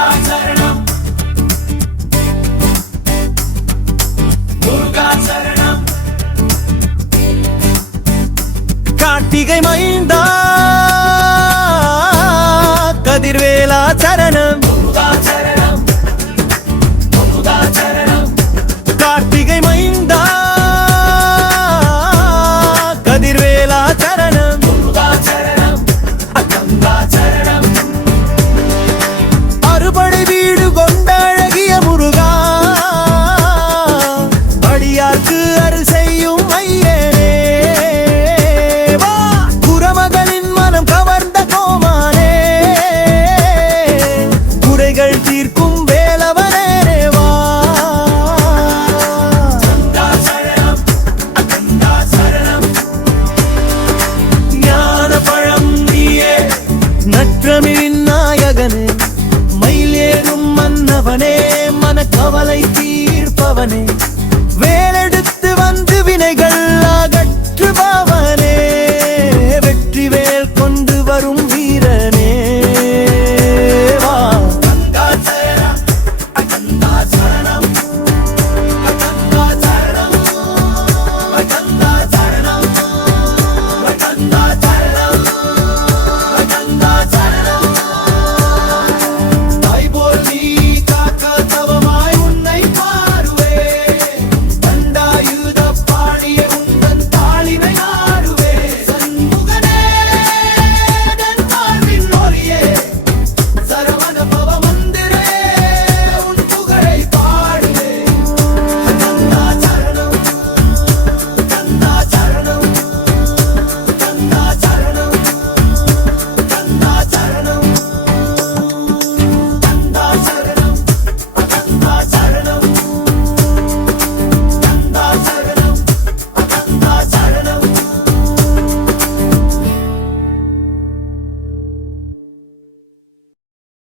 முருகா சரணம் முருகா சரணம் கார்த்திகை மைந்தா கதிர்வேலா சரணம் தமிழின் நாயகனே மயிலேறும் மன்னவனே மன கவலை தீர்ப்பவனே வேலெடுத்து வந்து வினைகள் அகற்றுபவனே வெற்றி வேல் கொண்டு வரும் வீரனே. வா. சரணம்